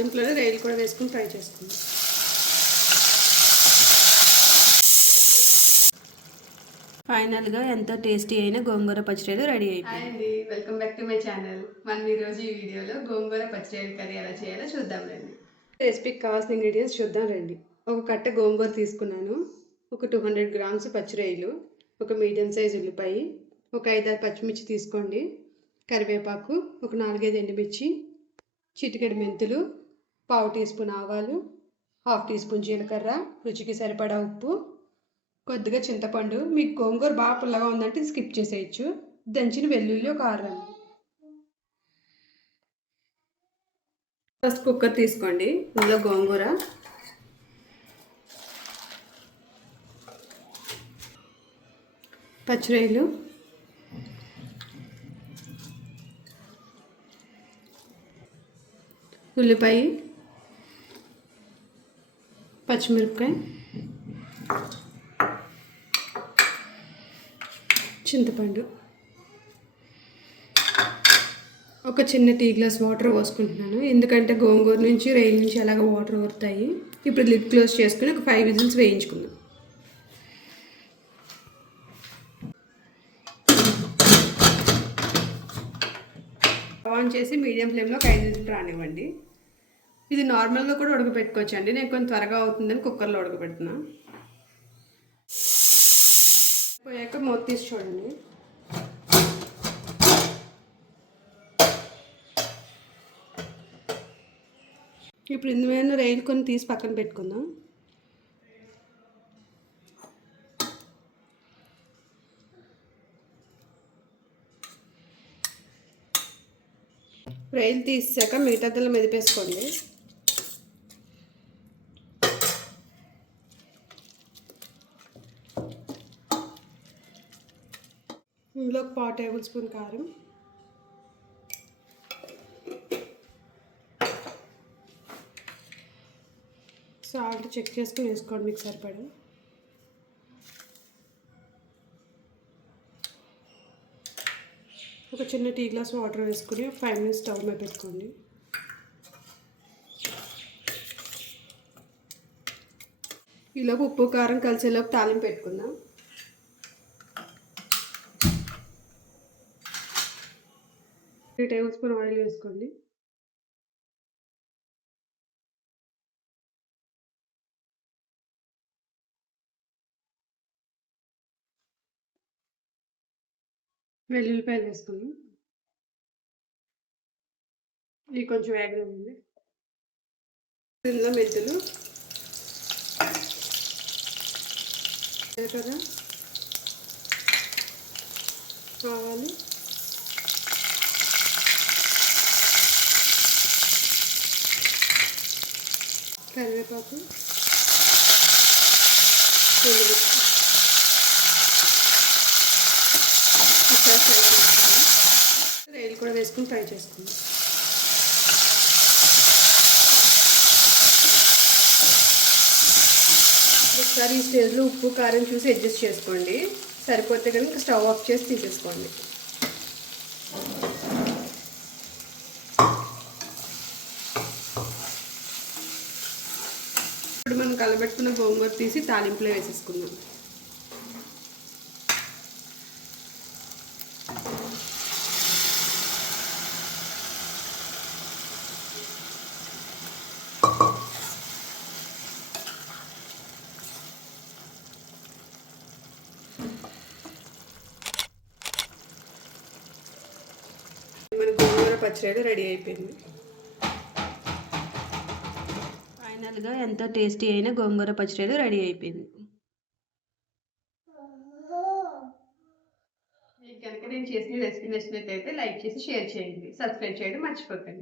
తాలింపులోనే రైలు కూడా వేసుకుని ఫ్రై చేసుకుందాం. ఫైనల్గా ఎంతో టేస్టీ అయిన గోంగూర పచ్చడి రెడీ అయిపోయింది. Welcome back to my channel. మనం ఈరోజు ఈ వీడియోలో గోంగూర పచ్చడి కర్రీ ఎలా చేయాలో చూద్దాం రండి. రెసిపీకి కావాల్సిన ఇంగ్రీడియంట్స్ చూద్దాం రండి. ఒక కట్ట గోంగూర తీసుకున్నాను, ఒక 200 గ్రామ్స్ పచ్చిరొయ్యలు, ఒక మీడియం సైజ్ ఉల్లిపాయ, ఒక 5-6 పచ్చిమిర్చి తీసుకోండి, కరివేపాకు, ఒక 4-5 ఎండుమిర్చి, చిటికెడు మెంతులు, 1/2 టీ స్పూన్ ఆవాలు, 1/2 టీ స్పూన్ జీలకర్ర, రుచికి సరిపడా ఉప్పు, కొద్దిగా చింతపండు. మీకు గోంగూర బాగా పుల్లగా ఉందంటే స్కిప్ చేసేయచ్చు. దంచిన వెల్లుల్లి ఒక 6. ఫస్ట్ కుక్కర్ తీసుకోండి, ఇందులో గోంగూర, పచ్చిరొయ్యలు, ఉల్లిపాయ, పచ్చిమిరపకాయ, చింతపండు, ఒక చిన్న టీ గ్లాస్ వాటర్ పోసుకుంటున్నాను, ఎందుకంటే గోంగూర నుంచి రొయ్యల నుంచి అలాగ వాటర్ ఊరుతాయి. ఇప్పుడు లిడ్ క్లోజ్ చేసుకుని ఒక 5 విజిల్స్ వేయించుకుందాం. ఆన్ చేసి మీడియం ఫ్లేమ్లో ఒక 5 విజిల్స్ రానివ్వండి. ఇది నార్మల్గా కూడా ఉడకబెట్టుకోవచ్చు అండి. నేను కొంచెం త్వరగా అవుతుందని కుక్కర్లో ఉడకబెడుతున్నా. పోయాక మూత తీసి చూడండి. ఇప్పుడు ఇందులో రొయ్యలు కొన్ని తీసి పక్కన పెట్టుకుందాం. రొయ్యలు తీసాక మిగతాదల్లా మెదిపేసుకోండి. ఇందులో 1/4 టేబుల్ స్పూన్ కారం, సాల్ట్ చెక్ చేసుకుని వేసుకోండి మీకు సరిపడా. ఒక చిన్న టీ గ్లాస్ వాటర్ వేసుకుని 5 మినిట్స్ స్టవ్ మీద పెట్టుకోండి. ఈలోపు ఉప్పు కారం కలిసేలోపు తాలింపు పెట్టుకుందాం. త్రీ టేబుల్ స్పూన్ ఆయిల్ వేసుకోండి. వెల్లుల్లిపాయలు వేసుకుందాం. ఇవి కొంచెం వేగగా ఉంది. ఇందులో మెంతులు, జీలకర్ర, ఆవాలు, కరివేపాకు, ఎండుమిర్చి ఒకసారి ఫ్రై చేసుకుందాం. రొయ్యలు కూడా వేసుకుని ఫ్రై చేసుకుందాం. ఒకసారి ఈ స్టేజ్లో ఉప్పు కారం చూసి అడ్జస్ట్ చేసుకోండి. సరిపోతే కనుక స్టవ్ ఆఫ్ చేసి తీసేసుకోండి. ఇప్పుడు మనం కలబెట్టుకున్న గోంగూర తీసి తాలింపులో వేసేసుకుందాం. మన గోంగూర పచ్చడి రెడీ అయిపోయింది. ఫైనల్గా ఎంతో టేస్టీ అయిన గోంగూర పచ్చడి రెడీ అయిపోయింది. మీకు కనుక నేను చేసిన రెసిపీ నచ్చినట్లయితే లైక్ చేసి షేర్ చేయండి, సబ్స్క్రైబ్ చేయడం మర్చిపోకండి.